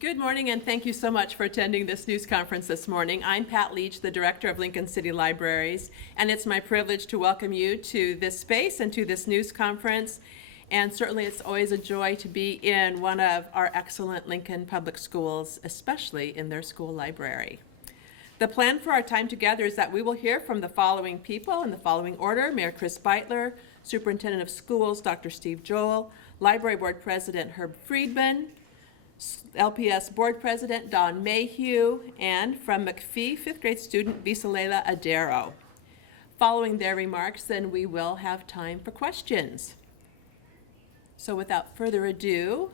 Good morning, and thank you so much for attending this news conference this morning. I'm Pat Leach, the director of Lincoln City Libraries, and it's my privilege to welcome you to this space and to this news conference. And certainly it's always a joy to be in one of our excellent Lincoln Public Schools, especially in their school library. The plan for our time together is that we will hear from the following people in the following order: Mayor Chris Beitler, Superintendent of Schools Dr. Steve Joel, Library Board President Herb Friedman, LPS Board President Don Mayhew, and from McPhee, 5th grade student Visalela Adero. Following their remarks, then we will have time for questions. So without further ado,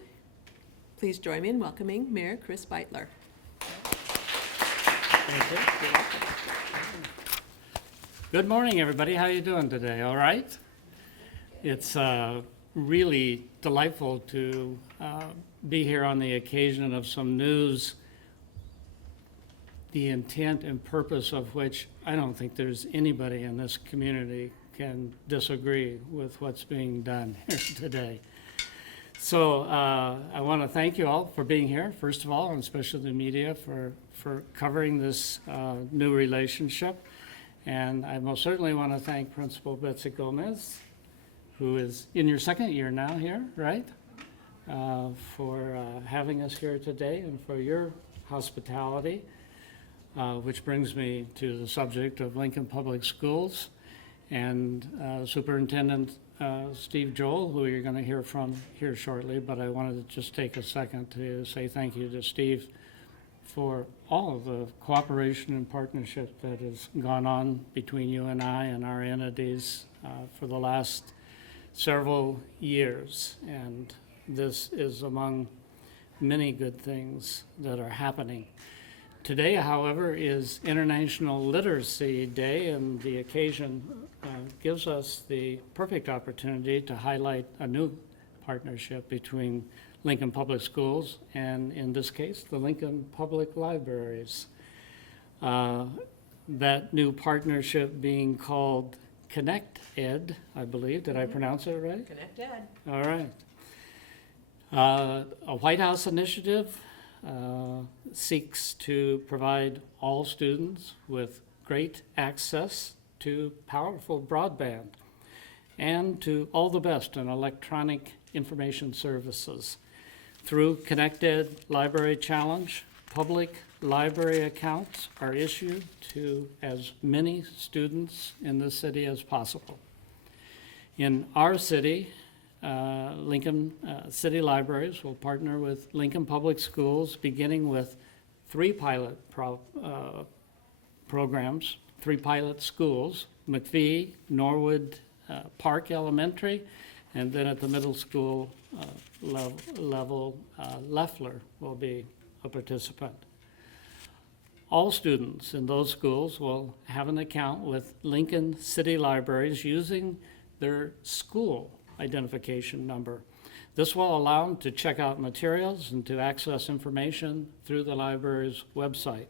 please join me in welcoming Mayor Chris Beitler. Thank you. Good morning, everybody. How are you doing today? All right? It's really delightful to be here on the occasion of some news, the intent and purpose of which I don't think there's anybody in this community can disagree with what's being done here today. So I want to thank you all for being here, first of all, and especially the media for covering this new relationship. And I most certainly want to thank Principal Betsy Gomez, who is in your second year now here, right? For having us here today and for your hospitality, which brings me to the subject of Lincoln Public Schools and Superintendent Steve Joel, who you're going to hear from here shortly. But I wanted to just take a second to say thank you to Steve for all of the cooperation and partnership that has gone on between you and I and our entities for the last several years. And this is among many good things that are happening. Today, however, is International Literacy Day, and the occasion gives us the perfect opportunity to highlight a new partnership between Lincoln Public Schools and, in this case, the Lincoln Public Libraries. That new partnership being called Connect Ed, I believe. Did I pronounce it right? Connect Ed. All right. A White House initiative seeks to provide all students with great access to powerful broadband and to all the best in electronic information services. Through Connected Library Challenge, public library accounts are issued to as many students in the city as possible. In our city, Lincoln City Libraries will partner with Lincoln Public Schools, beginning with 3 pilot programs, 3 pilot schools: McPhee, Norwood Park Elementary, and then at the middle school level, Leffler will be a participant. All students in those schools will have an account with Lincoln City Libraries using their school identification number. This will allow them to check out materials and to access information through the library's website.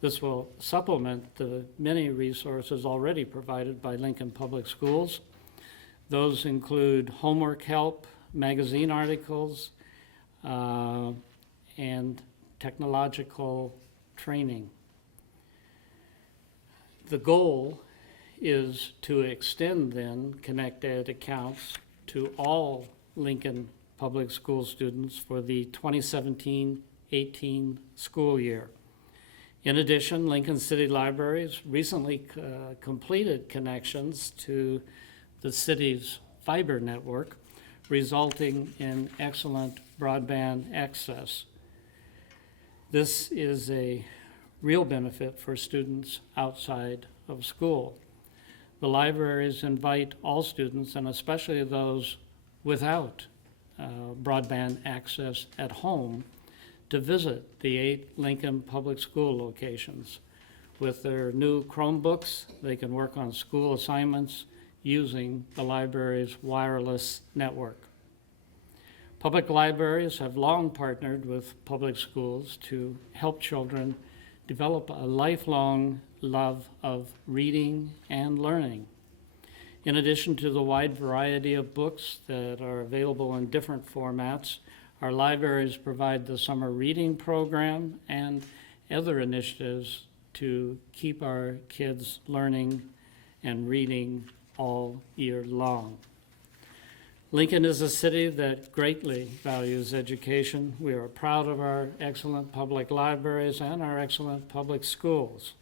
This will supplement the many resources already provided by Lincoln Public Schools. Those include homework help, magazine articles, and technological training. The goal is to extend then Connect Ed accounts to all Lincoln Public School students for the 2017-18 school year. In addition, Lincoln City Libraries recently completed connections to the city's fiber network, resulting in excellent broadband access. This is a real benefit for students outside of school. The libraries invite all students, and especially those without broadband access at home, to visit the 8 Lincoln Public School locations. With their new Chromebooks, they can work on school assignments using the library's wireless network. Public libraries have long partnered with public schools to help children develop a lifelong love of reading and learning. In addition to the wide variety of books that are available in different formats, Our libraries provide the summer reading program and other initiatives to keep our kids learning and reading all year long. Lincoln is a city that greatly values education. We are proud of our excellent public libraries and our excellent public schools.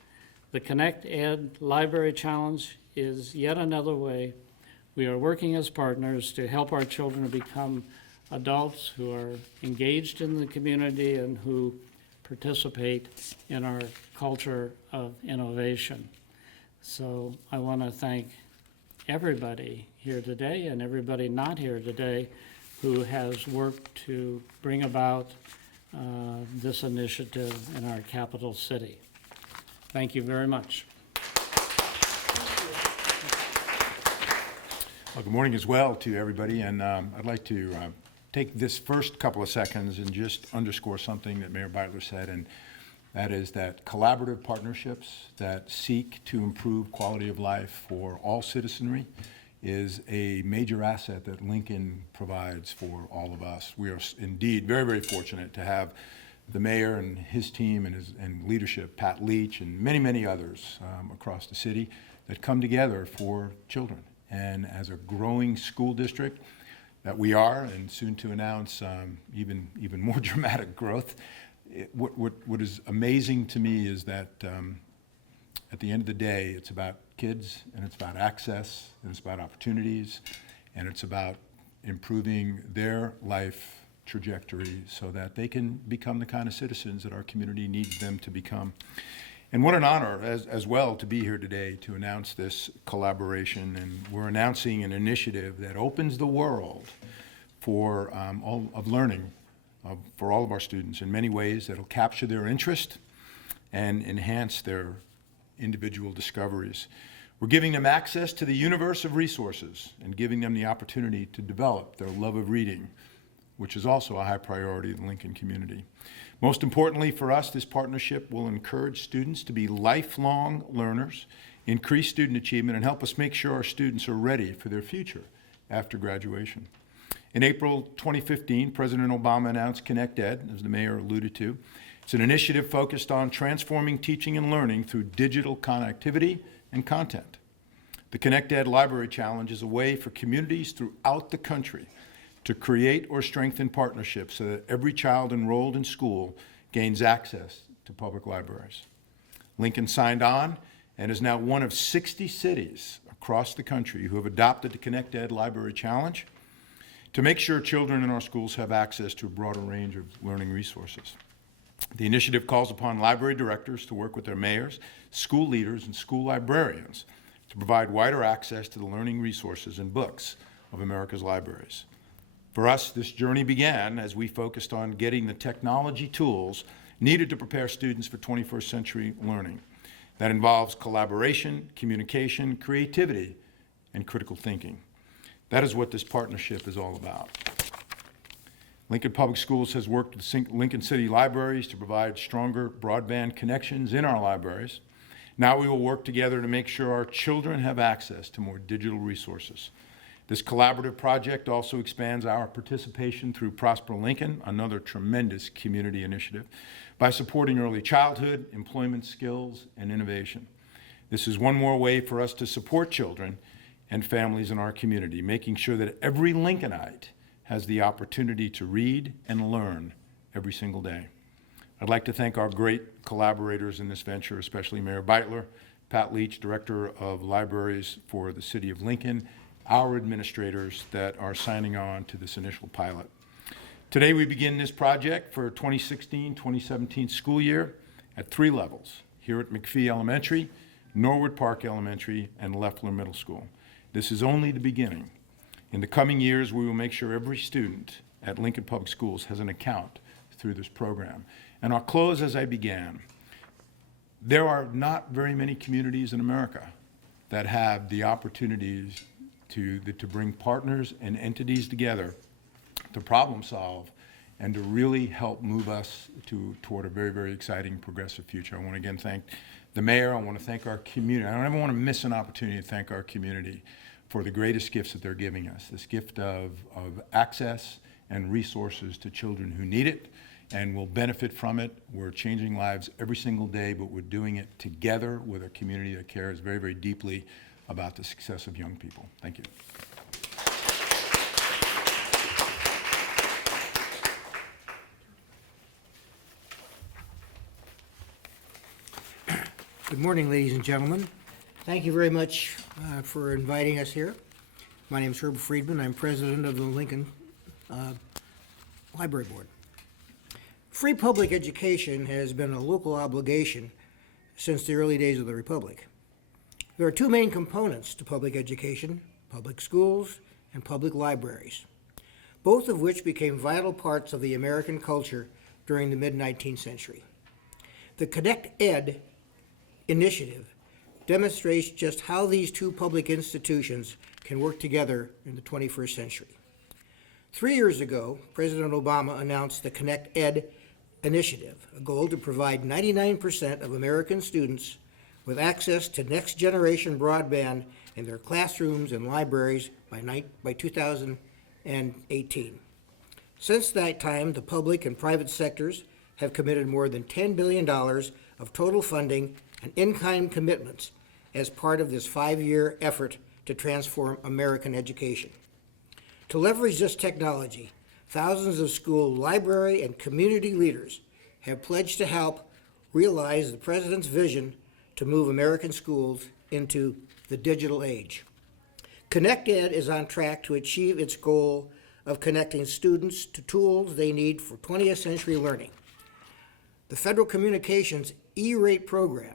The Connect Ed Library Challenge is yet another way we are working as partners to help our children become adults who are engaged in the community and who participate in our culture of innovation. So I want to thank everybody here today and everybody not here today who has worked to bring about this initiative in our capital city. Thank you very much. Well, good morning as well to everybody, and I'd like to take this first couple of seconds and just underscore something that Mayor Beitler said, and that is that collaborative partnerships that seek to improve quality of life for all citizenry is a major asset that Lincoln provides for all of us. We are indeed very, very fortunate to have the mayor and his team and leadership, Pat Leach, and many, many others across the city that come together for children. And as a growing school district that we are, and soon to announce even more dramatic growth, what is amazing to me is that at the end of the day, it's about kids, and it's about access, and it's about opportunities, and it's about improving their life trajectory so that they can become the kind of citizens that our community needs them to become. And what an honor as well to be here today to announce this collaboration. And we're announcing an initiative that opens the world for all of learning for all of our students in many ways that'll capture their interest and enhance their individual discoveries. We're giving them access to the universe of resources and giving them the opportunity to develop their love of reading, which is also a high priority in the Lincoln community. Most importantly for us, this partnership will encourage students to be lifelong learners, increase student achievement, and help us make sure our students are ready for their future after graduation. In April 2015, President Obama announced Connect Ed, as the mayor alluded to. It's an initiative focused on transforming teaching and learning through digital connectivity and content. The Connect Ed Library Challenge is a way for communities throughout the country to create or strengthen partnerships so that every child enrolled in school gains access to public libraries. Lincoln signed on and is now one of 60 cities across the country who have adopted the Connect Ed Library Challenge to make sure children in our schools have access to a broader range of learning resources. The initiative calls upon library directors to work with their mayors, school leaders, and school librarians to provide wider access to the learning resources and books of America's libraries. For us, this journey began as we focused on getting the technology tools needed to prepare students for 21st century learning. That involves collaboration, communication, creativity, and critical thinking. That is what this partnership is all about. Lincoln Public Schools has worked with Lincoln City Libraries to provide stronger broadband connections in our libraries. Now we will work together to make sure our children have access to more digital resources. This collaborative project also expands our participation through Prosper Lincoln, another tremendous community initiative, by supporting early childhood, employment skills, and innovation. This is one more way for us to support children and families in our community, making sure that every Lincolnite has the opportunity to read and learn every single day. I'd like to thank our great collaborators in this venture, especially Mayor Beitler, Pat Leach, Director of Libraries for the City of Lincoln, our administrators that are signing on to this initial pilot. Today we begin this project for 2016-2017 school year at 3 levels, here at McPhee Elementary, Norwood Park Elementary, and Leffler Middle School. This is only the beginning. In the coming years, we will make sure every student at Lincoln Public Schools has an account through this program. And I'll close as I began. There are not very many communities in America that have the opportunities to bring partners and entities together to problem solve and to really help move us toward a very, very exciting, progressive future. I want to again thank the mayor. I want to thank our community. I don't ever want to miss an opportunity to thank our community for the greatest gifts that they're giving us, this gift of access and resources to children who need it and will benefit from it. We're changing lives every single day, but we're doing it together with a community that cares very, very deeply about the success of young people. Thank you. Good morning, ladies and gentlemen. Thank you very much for inviting us here. My name is Herb Friedman. I'm president of the Lincoln Library Board. Free public education has been a local obligation since the early days of the Republic. There are two main components to public education: public schools and public libraries, both of which became vital parts of the American culture during the mid-19th century. The Connect Ed initiative demonstrates just how these two public institutions can work together in the 21st century. 3 years ago, President Obama announced the Connect Ed initiative, a goal to provide 99% of American students with access to next-generation broadband in their classrooms and libraries by 2018. Since that time, the public and private sectors have committed more than $10 billion of total funding and in-kind commitments as part of this 5-year effort to transform American education. To leverage this technology, thousands of school, library, and community leaders have pledged to help realize the President's vision to move American schools into the digital age. Connect Ed is on track to achieve its goal of connecting students to tools they need for 20th century learning. The Federal Communications E-rate program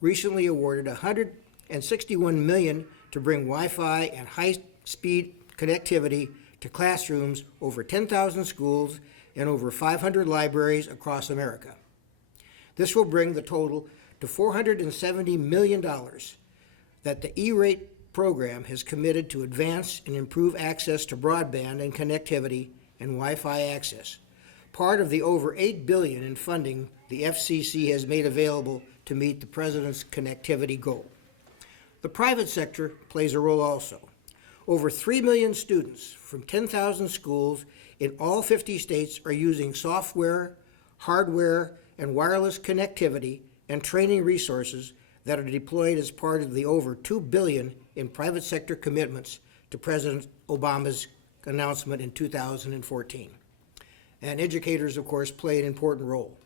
recently awarded $161 million to bring Wi-Fi and high-speed connectivity to classrooms over 10,000 schools and over 500 libraries across America. This will bring the total to $470 million that the E-rate program has committed to advance and improve access to broadband and connectivity and Wi-Fi access, part of the over $8 billion in funding the FCC has made available to meet the President's connectivity goal. The private sector plays a role also. Over 3 million students from 10,000 schools in all 50 states are using software, hardware, and wireless connectivity and training resources that are deployed as part of the over $2 billion in private sector commitments to President Obama's announcement in 2014. And educators, of course, play an important role.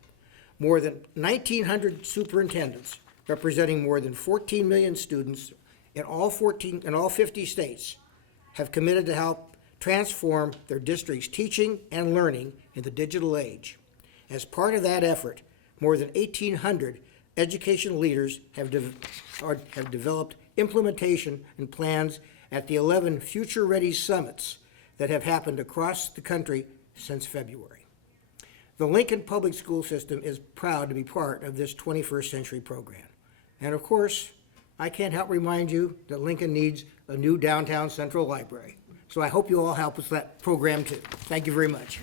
More than 1,900 superintendents representing more than 14 million students in all 50 states have committed to help transform their district's teaching and learning in the digital age. As part of that effort, more than 1,800 education leaders have developed implementation and plans at the 11 Future Ready Summits that have happened across the country since February. The Lincoln Public School System is proud to be part of this 21st century program. And of course, I can't help remind you that Lincoln needs a new downtown central library. So I hope you all help with that program too. Thank you very much.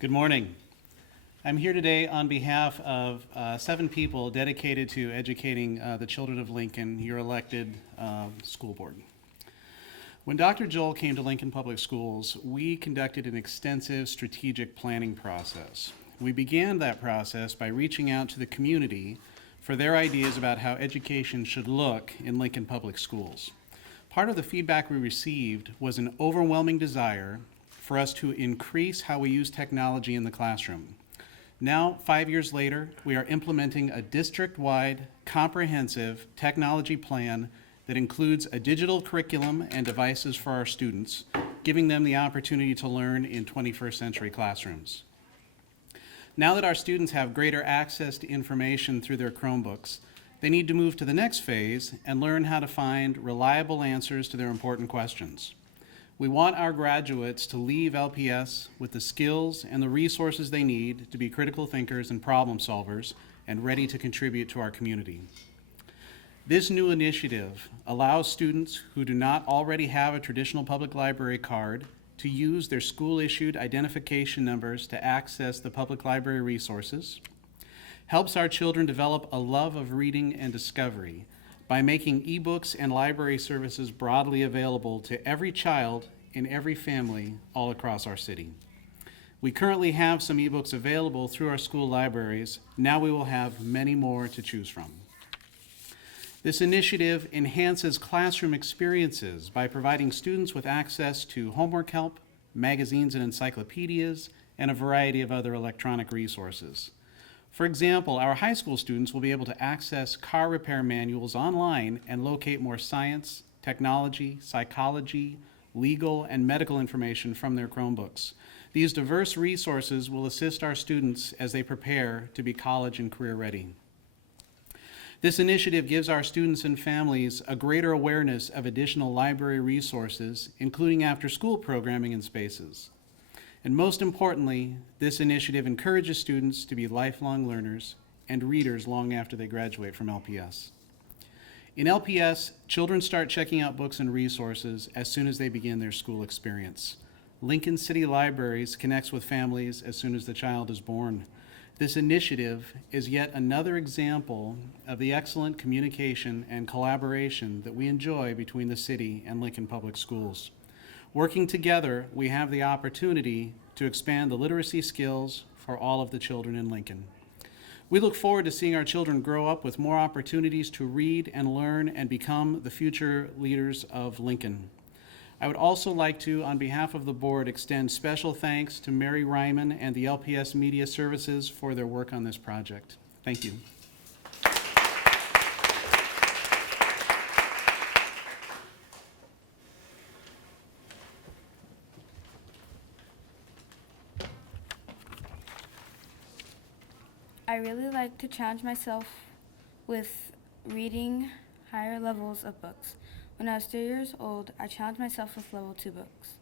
Good morning. I'm here today on behalf of 7 people dedicated to educating the children of Lincoln, your elected school board. When Dr. Joel came to Lincoln Public Schools, we conducted an extensive strategic planning process. We began that process by reaching out to the community for their ideas about how education should look in Lincoln Public Schools. Part of the feedback we received was an overwhelming desire for us to increase how we use technology in the classroom. Now, 5 years later, we are implementing a district-wide, comprehensive technology plan that includes a digital curriculum and devices for our students, giving them the opportunity to learn in 21st century classrooms. Now that our students have greater access to information through their Chromebooks, they need to move to the next phase and learn how to find reliable answers to their important questions. We want our graduates to leave LPS with the skills and the resources they need to be critical thinkers and problem solvers and ready to contribute to our community. This new initiative allows students who do not already have a traditional public library card to use their school-issued identification numbers to access the public library resources, helps our children develop a love of reading and discovery by making ebooks and library services broadly available to every child in every family all across our city. We currently have some ebooks available through our school libraries. Now we will have many more to choose from. This initiative enhances classroom experiences by providing students with access to homework help, magazines and encyclopedias, and a variety of other electronic resources. For example, our high school students will be able to access car repair manuals online and locate more science, technology, psychology, legal, and medical information from their Chromebooks. These diverse resources will assist our students as they prepare to be college and career ready. This initiative gives our students and families a greater awareness of additional library resources, including after-school programming and spaces. And most importantly, this initiative encourages students to be lifelong learners and readers long after they graduate from LPS. In LPS, children start checking out books and resources as soon as they begin their school experience. Lincoln City Libraries connects with families as soon as the child is born. This initiative is yet another example of the excellent communication and collaboration that we enjoy between the city and Lincoln Public Schools. Working together, we have the opportunity to expand the literacy skills for all of the children in Lincoln. We look forward to seeing our children grow up with more opportunities to read and learn and become the future leaders of Lincoln. I would also like to, on behalf of the board, extend special thanks to Mary Ryman and the LPS Media Services for their work on this project. Thank you. I really like to challenge myself with reading higher levels of books. When I was 3 years old, I challenged myself with level 2 books.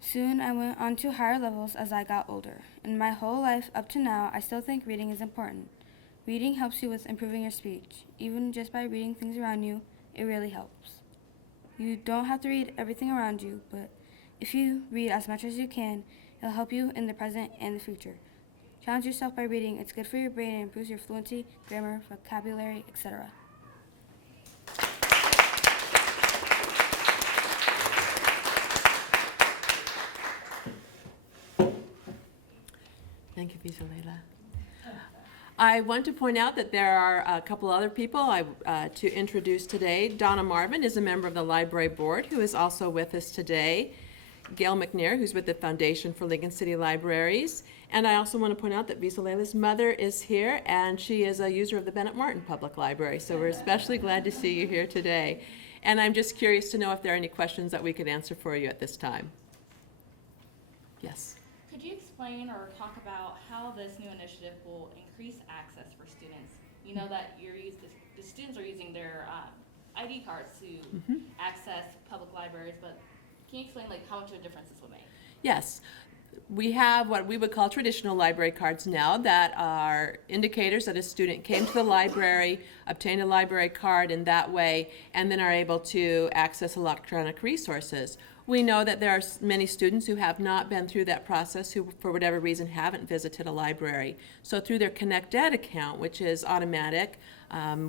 Soon I went on to higher levels as I got older. In my whole life up to now, I still think reading is important. Reading helps you with improving your speech. Even just by reading things around you, it really helps. You don't have to read everything around you, but if you read as much as you can, it'll help you in the present and the future. Challenge yourself by reading. It's good for your brain and improves your fluency, grammar, vocabulary, etc. Thank you, Visa Leila. I want to point out that there are a couple other people to introduce today. Donna Marvin is a member of the library board who is also with us today. Gail McNair, who's with the Foundation for Lincoln City Libraries. And I also want to point out that Visa Leila's mother is here, and she is a user of the Bennett Martin Public Library. So we're especially glad to see you here today. And I'm just curious to know if there are any questions that we could answer for you at this time. Yes. Could you explain or talk about how this new initiative will increase access for students? You know that the students are using their ID cards to access public libraries, but can you explain how much of a difference this will make? Yes. We have what we would call traditional library cards now that are indicators that a student came to the library, obtained a library card in that way, and then are able to access electronic resources. We know that there are many students who have not been through that process, who for whatever reason haven't visited a library. So through their ConnectEd account, which is automatic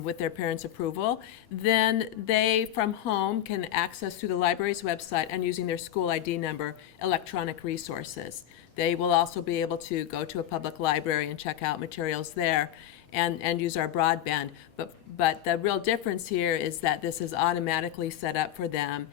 with their parents' approval, then they from home can access through the library's website and using their school ID number electronic resources. They will also be able to go to a public library and check out materials there and use our broadband. But the real difference here is that this is automatically set up for them.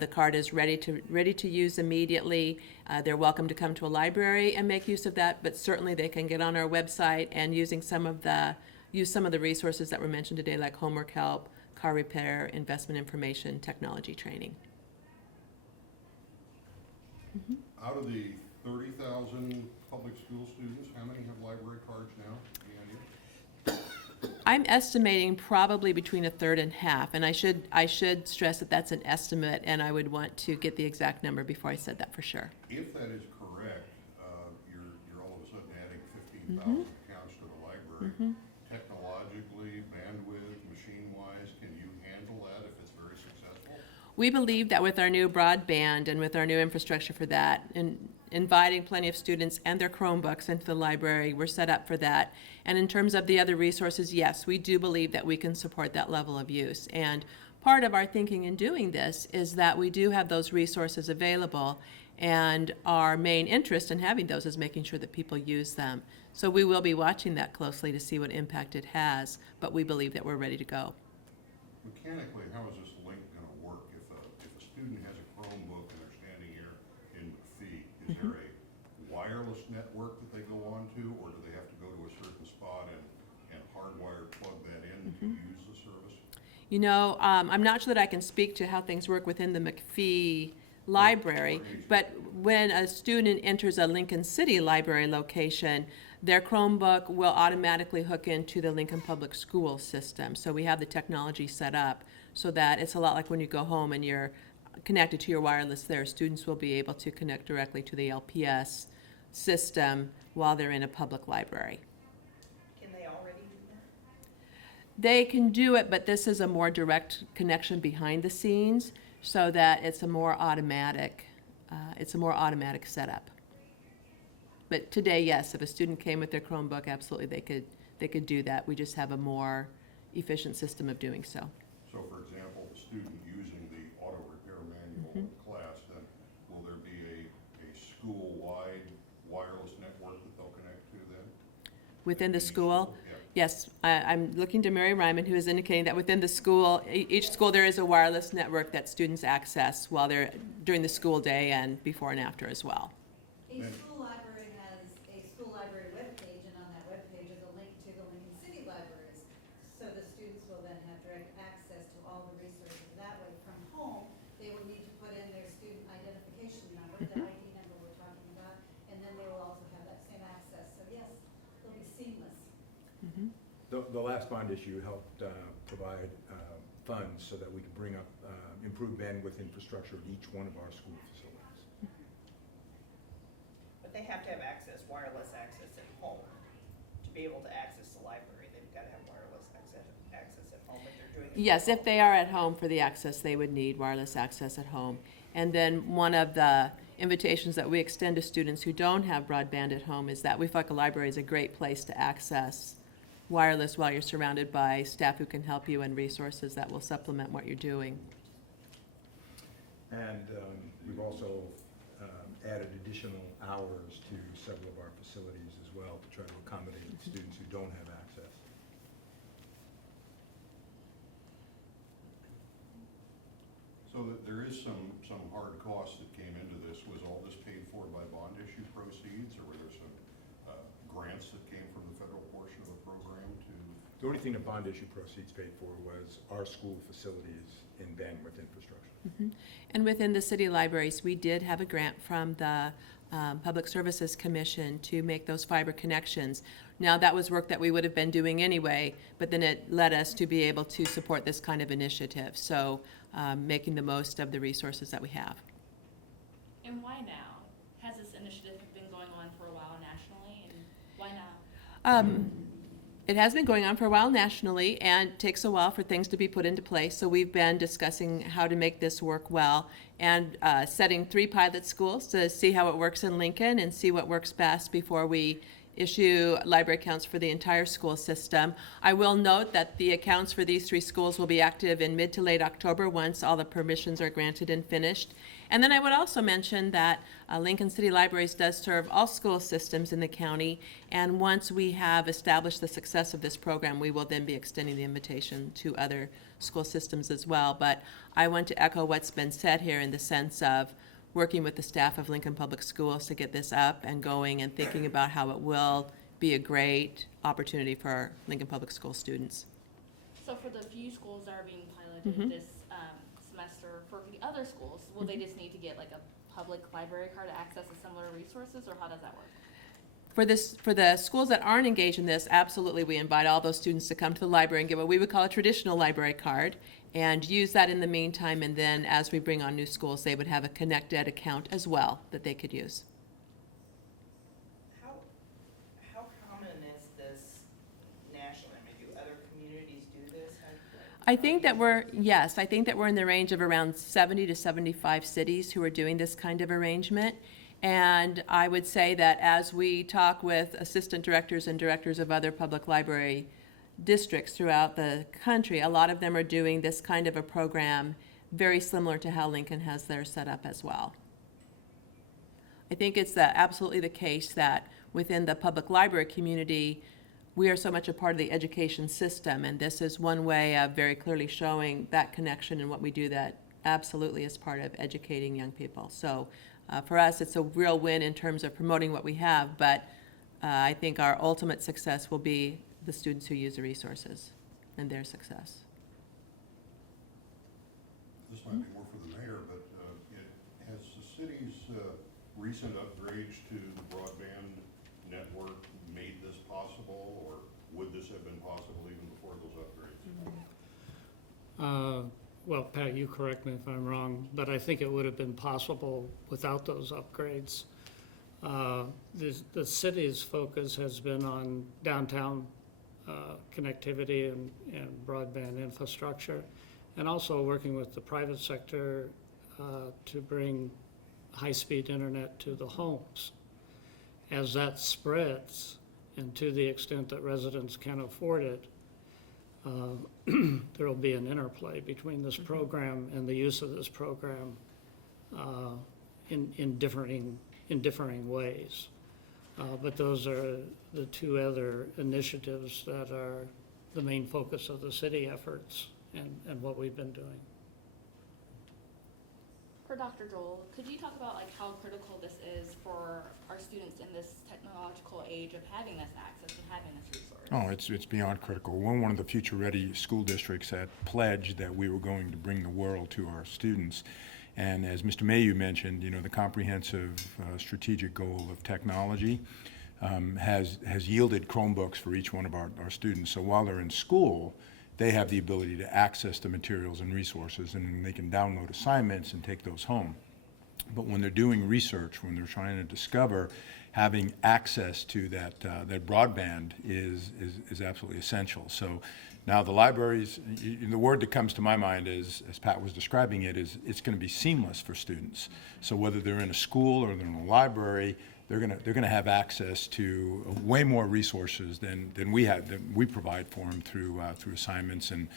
The card is ready to use immediately. They're welcome to come to a library and make use of that, but certainly they can get on our website and use some of the resources that were mentioned today, like homework help, car repair, investment information, technology training. Out of the 30,000 public school students, how many have library cards now? Any idea? I'm estimating probably between a third and half, and I should stress that that's an estimate, and I would want to get the exact number before I said that for sure. If that is correct, you're all of a sudden adding 15,000 accounts to the library. Technologically, bandwidth, machine-wise, can you handle that if it's very successful? We believe that with our new broadband and with our new infrastructure for that, and inviting plenty of students and their Chromebooks into the library. We're set up for that. And in terms of the other resources, yes, we do believe that we can support that level of use. And part of our thinking in doing this is that we do have those resources available, and our main interest in having those is making sure that people use them. So we will be watching that closely to see what impact it has, but we believe that we're ready to go. Mechanically, how is this link gonna work? If a student has a Chromebook and they're standing here in McPhee, is there a wireless network that they go on to, or do they have to go to a certain spot and hardwire plug that in to use the service? You know, I'm not sure that I can speak to how things work within the McPhee library, but when a student enters a Lincoln City Library location, their Chromebook will automatically hook into the Lincoln Public School system. So we have the technology set up so that it's a lot like when you go home and you're connected to your wireless there. Students will be able to connect directly to the LPS system while they're in a public library. Can they already do that? They can do it, but this is a more direct connection behind the scenes so that it's a more automatic setup. But today, yes, if a student came with their Chromebook, absolutely they could do that. We just have a more efficient system of doing so. So for example, the student using the auto repair manual in class, then will there be a school-wide wireless network that they'll connect to then? Within the Each school, yeah. yes, I'm looking to Mary Ryman, who is indicating that within the school, each school, there is a wireless network that students access while they're during the school day and before and after as well. A school library has a school library webpage, and on that webpage is a link to the Lincoln City Libraries. So the students will then have direct access to all the resources that way. From home, they will need to put in their student identification number, the ID number we're talking about, and then they will also have that same access. So yes, it'll be seamless. The last bond issue helped provide funds so that we could bring up improved bandwidth infrastructure at each one of our school facilities. But they have to have access, wireless access at home. To be able to access the library, they've got to have wireless access at home if they're doing it. Yes, if they are at home for the access, they would need wireless access at home. And then one of the invitations that we extend to students who don't have broadband at home is that we feel like a library is a great place to access wireless while you're surrounded by staff who can help you and resources that will supplement what you're doing. And we've also added additional hours to several of our facilities as well to try to accommodate students who don't have access. So that there is some hard costs that came into this. Was all this paid for by bond issue proceeds, or were there some grants that came from the federal portion of the program to? The only thing the bond issue proceeds paid for was our school facilities and bandwidth infrastructure. And within the city libraries, we did have a grant from the Public Services Commission to make those fiber connections. Now, that was work that we would have been doing anyway, but then it led us to be able to support this kind of initiative. So making the most of the resources that we have. And why now? Has this initiative been going on for a while nationally, and why now? It has been going on for a while nationally, and it takes a while for things to be put into place. So we've been discussing how to make this work well and setting 3 pilot schools to see how it works in Lincoln and see what works best before we issue library accounts for the entire school system. I will note that the accounts for these 3 schools will be active in mid to late October once all the permissions are granted and finished. And then I would also mention that Lincoln City Libraries does serve all school systems in the county, and once we have established the success of this program, we will then be extending the invitation to other school systems as well. But I want to echo what's been said here in the sense of working with the staff of Lincoln Public Schools to get this up and going and thinking about how it will be a great opportunity for our Lincoln Public School students. So for the few schools that are being piloted this semester, for the other schools, will they just need to get like a public library card to access the similar resources, or how does that work? For the schools that aren't engaged in this, absolutely, we invite all those students to come to the library and get what we would call a traditional library card and use that in the meantime, and then as we bring on new schools, they would have a ConnectEd account as well that they could use. How common is this nationally? I mean, do other communities do this? I think that we're in the range of around 70 to 75 cities who are doing this kind of arrangement. And I would say that as we talk with assistant directors and directors of other public library districts throughout the country, a lot of them are doing this kind of a program very similar to how Lincoln has theirs set up as well. I think it's absolutely the case that within the public library community, we are so much a part of the education system, and this is one way of very clearly showing that connection and what we do that absolutely is part of educating young people. So for us, it's a real win in terms of promoting what we have, but I think our ultimate success will be the students who use the resources and their success. This might be more for the mayor, but has the city's recent upgrades to the broadband network made this possible, or would this have been possible even before those upgrades? Well, Pat, you correct me if I'm wrong, but I think it would have been possible without those upgrades. The city's focus has been on downtown connectivity and broadband infrastructure, and also working with the private sector to bring high-speed internet to the homes. As that spreads, and to the extent that residents can afford it, there will be an interplay between this program and the use of this program in differing ways. But those are the two other initiatives that are the main focus of the city efforts and what we've been doing. For Dr. Joel, could you talk about how critical this is for our students in this technological age of having this access and having this resource? Oh, it's beyond critical. We're one of the future-ready school districts that pledged that we were going to bring the world to our students. And as Mr. Mayu mentioned, the comprehensive strategic goal of technology has yielded Chromebooks for each one of our students. So while they're in school, they have the ability to access the materials and resources, and they can download assignments and take those home. But when they're doing research, when they're trying to discover, having access to that broadband is absolutely essential. So now the libraries, the word that comes to my mind is, as Pat was describing it, is it's going to be seamless for students. So whether they're in a school or they're in a library, they're going to have access to way more resources than we provide for them through assignments and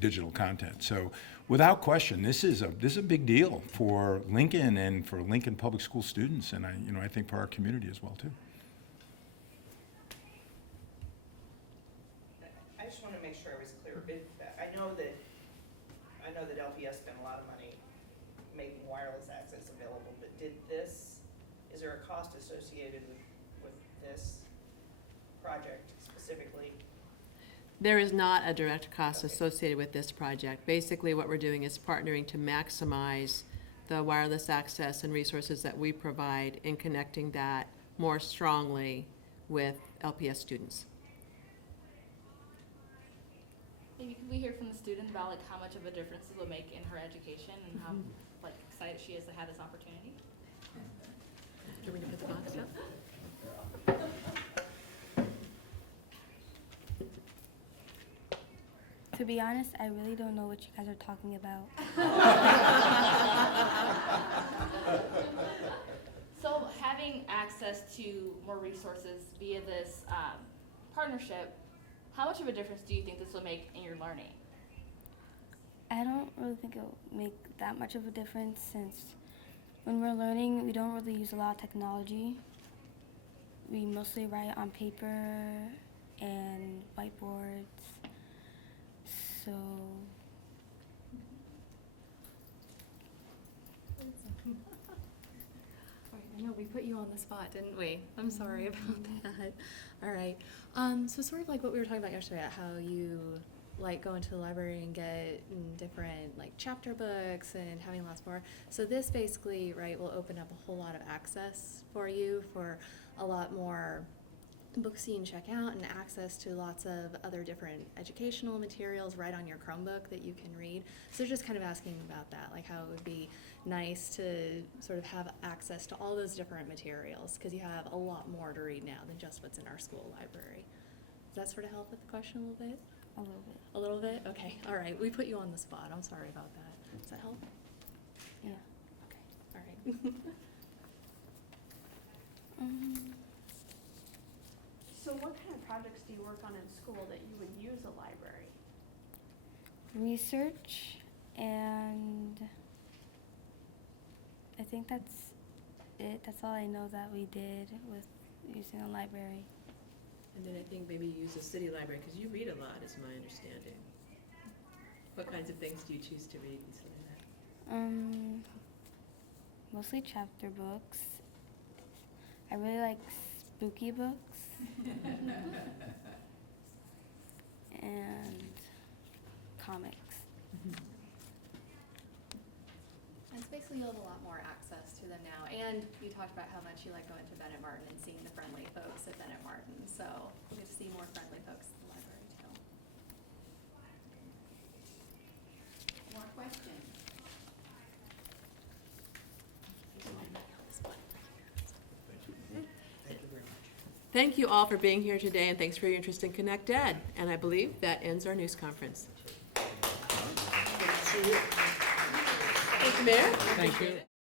digital content. So without question, this is a big deal for Lincoln and for Lincoln Public School students, and I think for our community as well too. I just want to make sure I was clear. I know that LPS spent a lot of money making wireless access available, but is there a cost associated with this project specifically? There is not a direct cost associated with this project. Basically, what we're doing is partnering to maximize the wireless access and resources that we provide in connecting that more strongly with LPS students. Maybe could we hear from the student about how much of a difference it will make in her education and how excited she is to have this opportunity? Do we put the box up? To be honest, I really don't know what you guys are talking about. So having access to more resources via this partnership, how much of a difference do you think this will make in your learning? I don't really think it'll make that much of a difference, since when we're learning, we don't really use a lot of technology. We mostly write on paper and whiteboards. So I know we put you on the spot, didn't we? I'm sorry about that. All right. So sort of like what we were talking about yesterday, how you go into the library and get different chapter books and having lots more. So this basically, right, will open up a whole lot of access for you for a lot more books you can check out and access to lots of other different educational materials right on your Chromebook that you can read. So they're just kind of asking about that, how it would be nice to sort of have access to all those different materials, because you have a lot more to read now than just what's in our school library. Does that sort of help with the question a little bit? a little bit. A little bit? Okay, all right. We put you on the spot. I'm sorry about that. Does that help? Yeah. Okay, all right. work on in school that you would use a library? Research, and I think that's it. That's all I know that we did with using a library. And then I think maybe you use a city library, because you read a lot, is my understanding. What kinds of things do you choose to read in city library? Mostly chapter books. I really like spooky books. And comics. And it's basically you'll have a lot more access to them now. And you talked about how much you like going to Bennett Martin and seeing the friendly folks at Bennett Martin. So you get to see more friendly folks at the library too. More questions? Thank you very much. Thank you all for being here today, and thanks for your interest in Connect Ed. And I believe that ends our news conference. Thank you, Mayor. Thank you.